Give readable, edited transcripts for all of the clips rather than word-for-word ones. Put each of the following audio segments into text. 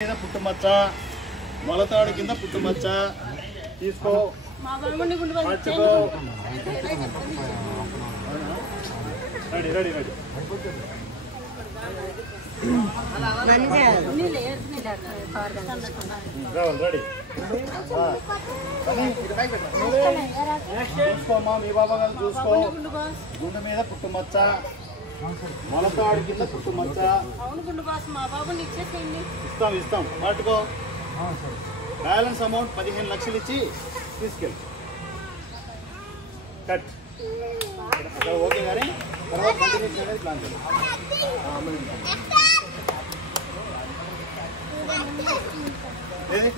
పుట్టుమచ్చ మొలతాడు కింద పుట్టుమచ్చ తీసుకో రెడీ రెడీ రెడీ రెడీ చూసుకోమ్మా మీ బాబా గారు చూసుకో గుండె మీద పుట్టుమచ్చ మొలతాడు కింద పుట్టుమచ్చ ఇస్తాం ఇస్తాం పట్టుకో బ్యాలెన్స్ అమౌంట్ 15 లక్షలు ఇచ్చి తీసుకెళ్ళి కట్ అక్కడ ఓకే కానీ తర్వాత కంటిన్యూషన్ అనేది ప్లాన్ చేయాలి ఏది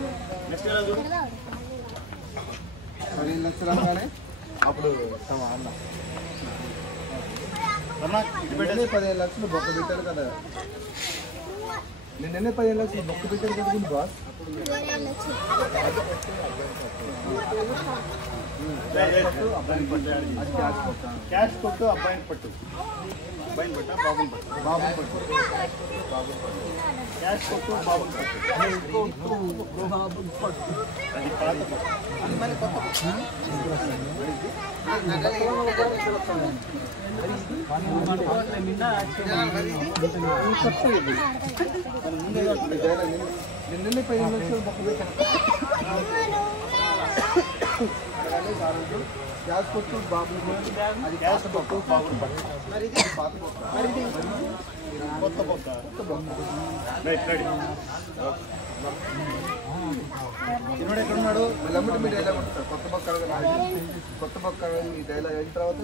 నెక్స్ట్ ఎలా చూడు 15 లక్షలు అనగానే అప్పుడు అన్న ఇది పెట్టేసి 15 లక్షలు బొక్క పెట్టారు కదా నిన్ననే 15 లక్షలు బొక్క పెట్టారు కదా బాస్ క్యాష్ కొట్టు అబ్బాయిని పట్టు అబ్బాయిని పట్ట బాబుని పట్టు బాబుని పట్టు క్యాష్ కొట్టు బాబుని పట్టు అది పాత నిన్ననే 15 లక్షలు బొక్క పెట్టారు గ్యాస్ కొట్టు బాబు అది క్యాష్ కొట్టు బాబుని పట్టు మరి ఇది పాత బొక్క కొత్త బొక్క రైట్ రెడీ చిన్నోడు ఎక్కడున్నాడు వీళ్ళమ్మటి మీరు డైలాగ్ ఉంటారు కొత్త బొక్క ఈ డైలాగ్ అయిన తర్వాత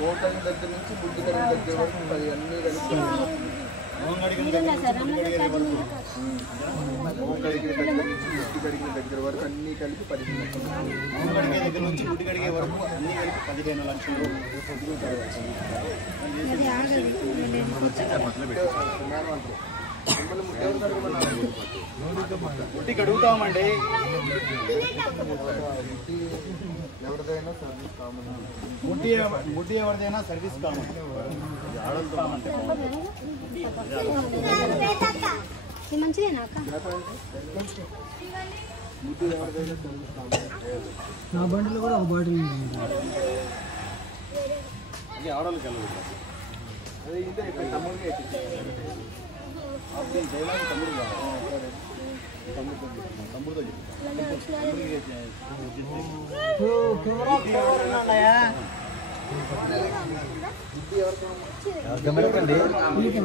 మోటార్ దగ్గర నుంచి బుడ్డి కడిగిన దగ్గర వరకు అది అన్నీ కలిపి కడిగిన దగ్గర నుంచి బుడ్డి కడిగిన దగ్గర వరకు అన్నీ కలిపి 15 లక్షలు కడిగే దగ్గర నుంచి గుడ్డి కడిగే వరకు అన్ని కలిపి 15 లక్షలు గుడ్డి కడుగుతామండి ఎవరిదైనా సర్వీస్ కామన్ గుడ్డి ఎవరిదైనా సర్వీస్ కామన్ మంచిదేనా ముద్దు ఎవరిదైనా సర్వీస్ కామన్ నా బండిలో కూడా ఒక బాటిల్ అది ఆడవాళ్ళకి వెళ్ళదు అదే ఇదే ఇక్కడ తమ్ముడిగా అప్పుడు జైలాకి తమ్ముడు కావాలి తమ్ముడితో గమనికండి ఎవరికి